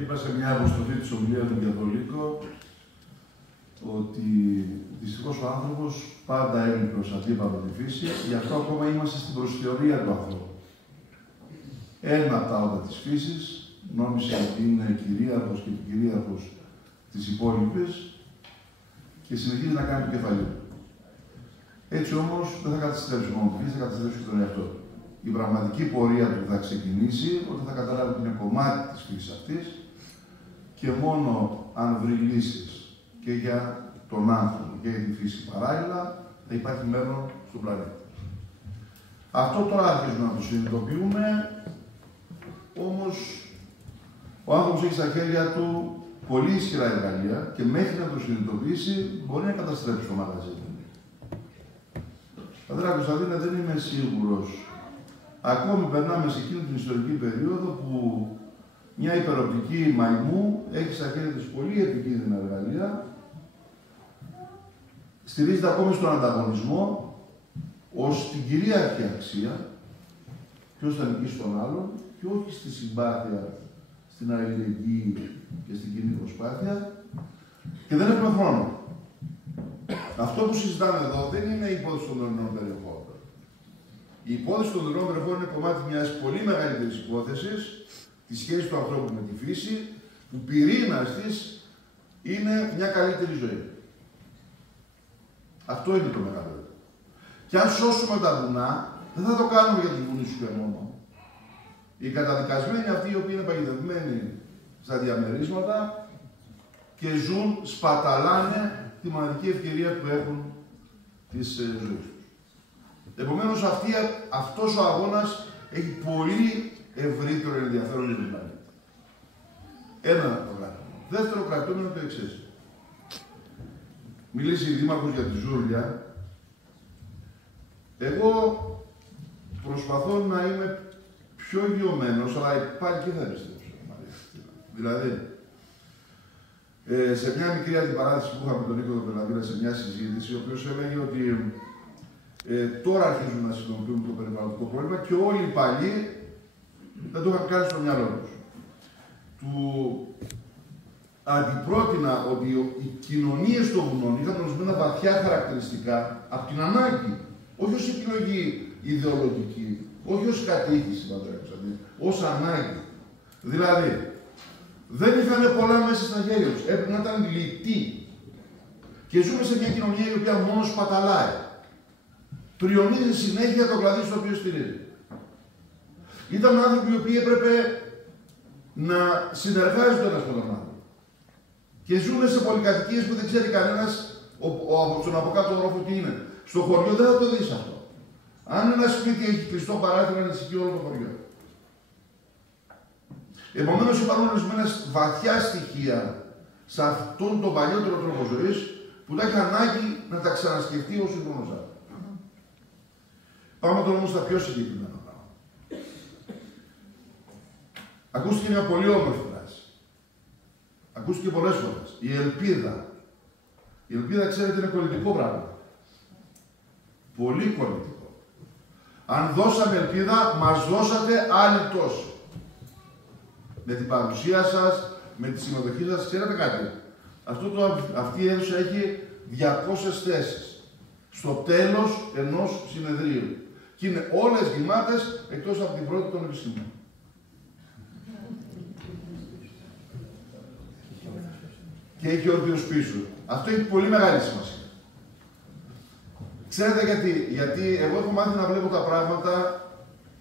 Είπα σε μια αποστολή της ομιλίας του Καθολίκο ότι δυστυχώς ο άνθρωπος πάντα έλειπε ως αντίπαλο τη φύση, γι' αυτό ακόμα είμαστε στην προσθεωρία του ανθρώπου. Ένα από τα όντα της φύσης νόμισε ότι είναι κυρίαρχος και κυρίαρχος της υπόλοιπης και συνεχίζει να κάνει το κεφαλί του. Έτσι όμως δεν θα καταστρέψει μόνο τη φύση, θα καταστρέψει και τον εαυτό του. Η πραγματική πορεία του θα ξεκινήσει όταν θα καταλάβει ότι είναι κομμάτι της φύσης αυτής και μόνο αν βρει λύσεις και για τον άνθρωπο και για τη φύση παράλληλα, θα υπάρχει μέλλον στον πλανήτη. Αυτό τώρα αρχίζουμε να το συνειδητοποιούμε, όμως ο άνθρωπος έχει στα χέρια του πολύ ισχυρά εργαλεία και μέχρι να το συνειδητοποιήσει μπορεί να καταστρέψει το μαγαζί του. Πατέρα Κωνσταντίνε, δεν είμαι σίγουρος. Ακόμη περνάμε σε εκείνη την ιστορική περίοδο που μια υπεροπτική μαϊμού έχει στα χέρια της πολύ επικίνδυνα εργαλεία, στηρίζεται ακόμη στον ανταγωνισμό ως την κυρίαρχη αξία, ποιος θα νικήσει τον άλλον, και όχι στη συμπάθεια, στην αλληλεγγύη και στην κοινή προσπάθεια, και δεν έχουμε χρόνο. Αυτό που συζητάμε εδώ δεν είναι η υπόθεση των ορεινών περιοχών. Η υπόθεση των ορεινών περιοχών είναι κομμάτι μιας πολύ μεγαλύτερης υπόθεσης, τη σχέση του ανθρώπου με τη φύση, που πυρήνας της είναι μια καλύτερη ζωή. Αυτό είναι το μεγαλύτερο. Και αν σώσουμε τα βουνά, δεν θα το κάνουμε για τους βουνούς και μόνο. Οι καταδικασμένοι αυτοί οι οποίοι είναι παγιδευμένοι στα διαμερίσματα και ζουν, σπαταλάνε τη μοναδική ευκαιρία που έχουν της ζωής τους. Επομένως, αυτός ο αγώνας έχει πολύ ευρύτερο ενδιαφέρον για τον πλανήτη. Ένα από το κρατούμενο. Δεύτερο κρατούμενο είναι το εξής. Μιλήσει η Δήμαρχος για τη Ζούρλια. Εγώ προσπαθώ να είμαι πιο γιωμένος, αλλά πάλι και θα επιστρέψω. Δηλαδή, σε μια μικρή αντιπαράθεση που είχαμε με τον Νίκο Πελαβίρα σε μια συζήτηση, ο οποίος έλεγε ότι τώρα αρχίζουν να συνειδητοποιούν το περιβαλλοντικό πρόβλημα και όλοι οι παλιοί δεν το είχαν κάνει στο μυαλό τους. Του αντιπρότεινα ότι οι κοινωνίες των βουνών είχαν ορισμένα βαθιά χαρακτηριστικά από την ανάγκη, όχι ως επιλογή ιδεολογική, όχι ως κατήχηση, ως ανάγκη. Δηλαδή, δεν είχαν πολλά μέσα στα χέρια τους. Έπρεπε να ήταν λιτοί. Και ζούμε σε μια κοινωνία η οποία μόνο σπαταλάει. Πριονίζει συνέχεια το κλαδί στο οποίο στηρίζει. Ήταν άνθρωποι οι οποίοι έπρεπε να συνεργάζονται ένας με τον άλλο. Και ζουν σε πολυκατοικίες που δεν ξέρει κανένας στον από κάτω όροφο τι είναι. Στο χωριό δεν θα το δεις αυτό. Αν ένα σπίτι έχει κλειστό παράθυρο, ανησυχεί όλο το χωριό. Επομένως, υπάρχουν ορισμένα βαθιά στοιχεία σε αυτόν τον παλιότερο τρόπο ζωής που θα έχει ανάγκη να τα ξανασκεφτεί ο σύγχρονος άνθρωπος. Πάμε τώρα όμως στα πιο συγκεκριμένα πράγματα. Ακούστηκε μια πολύ όμορφη φράση. Ακούστηκε πολλές φορές. Η ελπίδα. Η ελπίδα, ξέρετε, είναι κολλητικό πράγμα. Πολύ κολλητικό. Αν δώσαμε ελπίδα, μας δώσατε άλλη τόσο. Με την παρουσία σας, με τη συμμετοχή σας, ξέρετε κάτι. Αυτή η αίθουσα έχει 200 θέσεις. Στο τέλος ενός συνεδρίου. Και είναι όλες γεμάτες, εκτός από την πρώτη των επιστήμων. Και έχει όρθιος πίσω. Αυτό έχει πολύ μεγάλη σημασία. Ξέρετε γιατί. Γιατί εγώ έχω μάθει να βλέπω τα πράγματα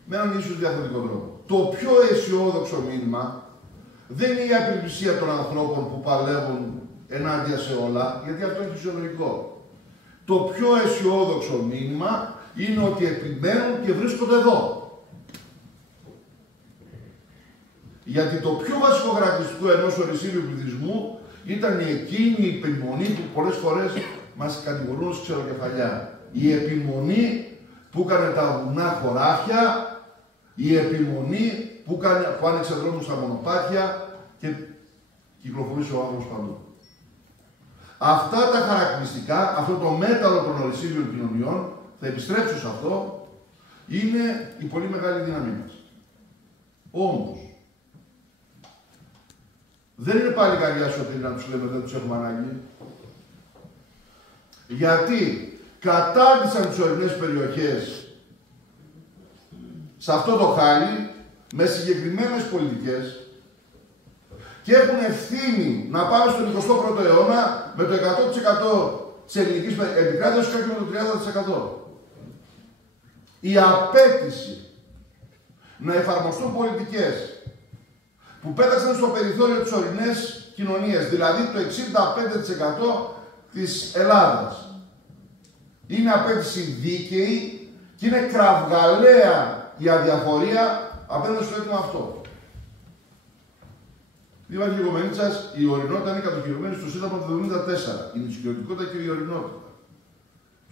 με έναν ίσως διαφορετικό τρόπο. Το πιο αισιόδοξο μήνυμα δεν είναι η απελπισία των ανθρώπων που παλεύουν ενάντια σε όλα, γιατί αυτό είναι φυσιολογικό. Το πιο αισιόδοξο μήνυμα είναι ότι επιμένουν και βρίσκονται εδώ. Γιατί το πιο βασικό χαρακτηριστικό ενός ορισίδιου πληθυσμού ήταν εκείνη η επιμονή που πολλές φορές μας κατηγορούν ως ξεροκεφαλιά. Η επιμονή που έκανε τα βουνά χωράφια, η επιμονή που άνοιξε δρόμους στα μονοπάτια και κυκλοφορούσε ο άνθρωπος παντού. Αυτά τα χαρακτηριστικά, αυτό το μέταλλο των ορισίδιων κοινωνιών, θα επιστρέψω σε αυτό, είναι η πολύ μεγάλη δύναμή μας. Όμως, Δεν είναι πάλι καρδιά σωτήρη να τους λέμε δεν τους έχουμε ανάγκη. Γιατί κατάντησαν τις ορεινές περιοχές σε αυτό το χάλι με συγκεκριμένες πολιτικές και έχουν ευθύνη να πάμε στον 21ο αιώνα με το 100% της ελληνικής επικράτειας και όχι με το 30%. Η απέτηση να εφαρμοστούν πολιτικές που πέταξαν στο περιθώριο τις ορεινές κοινωνίες, δηλαδή το 65% της Ελλάδας. Είναι απέτηση δίκαιη και είναι κραυγαλαία η αδιαφορία απέναντι στο αίτημα αυτό. Δήμαρχε Λιγομενίτσας, η ορεινότητα είναι κατοχυρωμένη στο Σύνταγμα του 1974. Η νησιωτικότητα και η ορεινότητα.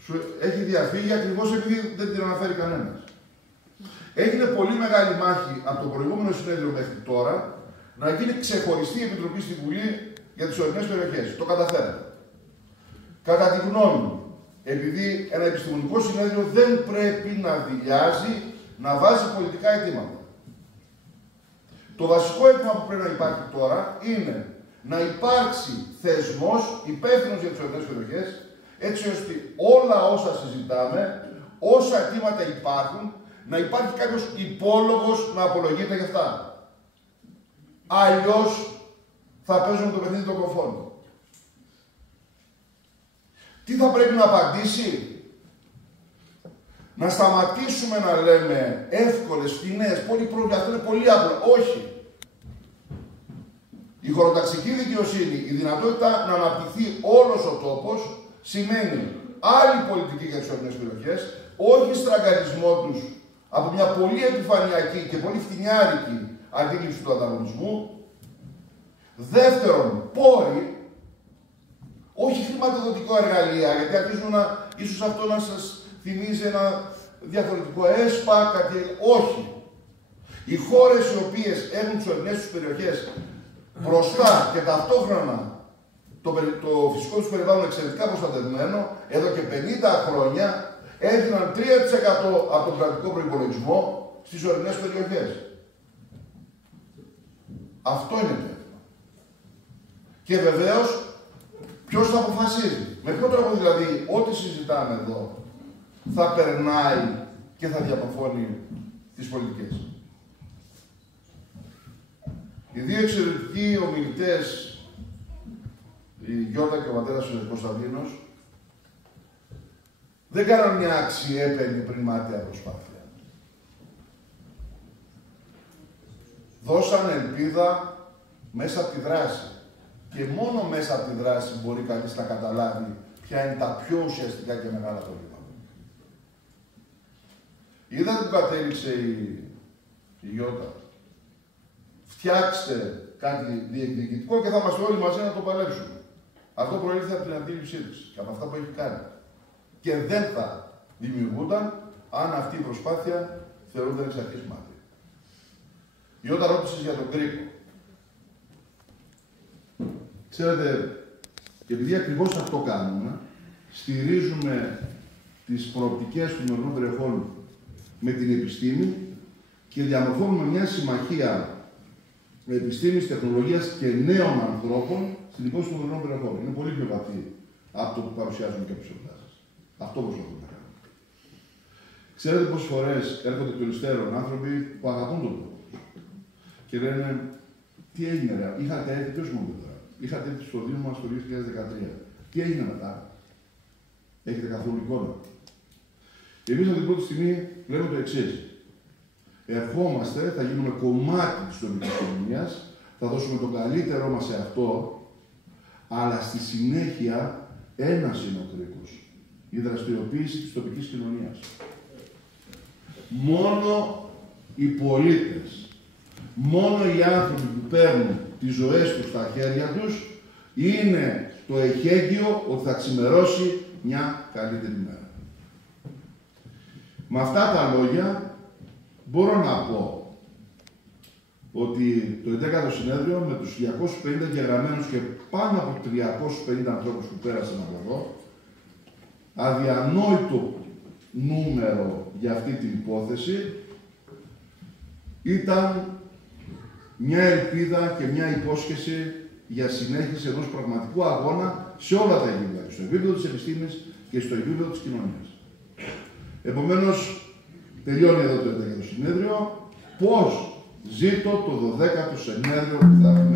Σου έχει διαφύγει ακριβώς επειδή δεν την αναφέρει κανένας. Έγινε πολύ μεγάλη μάχη από το προηγούμενο συνέδριο μέχρι τώρα να γίνει ξεχωριστή επιτροπή στη Βουλή για τις ορεινές περιοχές. Το καταφέρατε. Κατά τη γνώμη μου, επειδή ένα επιστημονικό συνέδριο δεν πρέπει να δειλιάζει, να βάζει πολιτικά αιτήματα. Το βασικό αίτημα που πρέπει να υπάρχει τώρα είναι να υπάρξει θεσμός υπεύθυνος για τις ορεινές περιοχές, έτσι ώστε όλα όσα συζητάμε, όσα αιτήματα υπάρχουν, να υπάρχει κάποιος υπόλογος να απολογείται για αυτά. Αλλιώς θα παίζουμε το παιχνίδι των κοφών. Τι θα πρέπει να απαντήσει? Να σταματήσουμε να λέμε εύκολες, φθηνές, πολύ πρόβλημα, αυτό είναι πολύ απλό. Όχι. Η χωροταξική δικαιοσύνη, η δυνατότητα να αναπτυχθεί όλος ο τόπος, σημαίνει άλλη πολιτική για τις ορεινές περιοχές, όχι στραγγαλισμό τους από μια πολύ επιφανειακή και πολύ φτηνιάρικη αντίληψη του ανταγωνισμού. Δεύτερον, πόροι, όχι χρηματοδοτικό εργαλεία, γιατί αρχίζουν ίσως αυτό να σας θυμίζει ένα διαφορετικό ΕΣΠΑ, κάτι, όχι. Οι χώρες οι οποίες έχουν τις ορεινές τους περιοχές μπροστά και ταυτόχρονα το φυσικό τους περιβάλλον εξαιρετικά προστατευμένο, εδώ και 50 χρόνια έδιναν 3% από τον κρατικό προϋπολογισμό στις ορεινές περιοχές. Αυτό είναι το θέμα. Και βεβαίως, ποιος θα αποφασίζει? Με ποιο τρόπο δηλαδή ό,τι συζητάμε εδώ θα περνάει και θα διαμορφώνει τις πολιτικές? Οι δύο εξαιρετικοί ομιλητές, η Γιώτα και ο πατέρας ο Κωνσταντίνος, δεν κάναν μια αξιέπαινη πριν μάταια προσπάθεια. Δώσαν ελπίδα μέσα από τη δράση. Και μόνο μέσα από τη δράση μπορεί κανείς να καταλάβει ποια είναι τα πιο ουσιαστικά και μεγάλα προβλήματα. Είδατε που κατέληξε η Γιώτα. Φτιάξτε κάτι διεκδικητικό και θα είμαστε όλοι μαζί να το παλέψουμε. Αυτό προήλθε από την αντίληψή της και από αυτά που έχει κάνει. Και δεν θα δημιουργούνταν αν αυτή η προσπάθεια θεωρούνταν εξ αρχής μάτια. Η Γιώτα ρώτησε για τον Κρίκο. Ξέρετε, επειδή ακριβώς αυτό κάνουμε, στηρίζουμε τις προοπτικές του μερινού περιεχόμενου με την επιστήμη και διαμορφώνουμε μια συμμαχία επιστήμης, τεχνολογίας και νέων ανθρώπων στην υπόθεση του μερινού περιεχόμενου. Είναι πολύ πιο βαθύ από το που παρουσιάζουμε και από τις προτάσεις. Αυτό προσπαθούμε να κάνουμε. Ξέρετε πόσες φορές έρχονται εκ των υστέρων άνθρωποι που αγαπούν τον τόπο και λένε τι έγινε, ρε, είχατε έρθει, ποιος μου είπε τώρα. Είχατε έρθει στο Δήμο μας το 2013. Τι έγινε μετά? Έχετε καθόλου εικόνα? Εμείς από την πρώτη στιγμή λέμε το εξής. Ερχόμαστε, θα γίνουμε κομμάτι της τοπικής κοινωνίας, θα δώσουμε το καλύτερό μας σε αυτό, αλλά στη συνέχεια ένας είναι ο κρίκος. Η δραστηριοποίηση της τοπικής κοινωνίας. Μόνο οι πολίτες, μόνο οι άνθρωποι που παίρνουν τις ζωές τους στα χέρια τους, είναι το εχέγγυο ότι θα ξημερώσει μια καλύτερη μέρα. Με αυτά τα λόγια μπορώ να πω ότι το 11ο συνέδριο με τους 250 εγγεγραμμένους και πάνω από 350 ανθρώπους που πέρασαν από εδώ, αδιανόητο νούμερο για αυτή την υπόθεση, ήταν μια ελπίδα και μια υπόσχεση για συνέχιση ενός πραγματικού αγώνα σε όλα τα επίπεδα, στο επίπεδο της επιστήμης και στο επίπεδο της κοινωνίας. Επομένως, τελειώνει εδώ το 11ο συνέδριο. Πώς ζήτω το 12ο συνέδριο που θα έχουμε.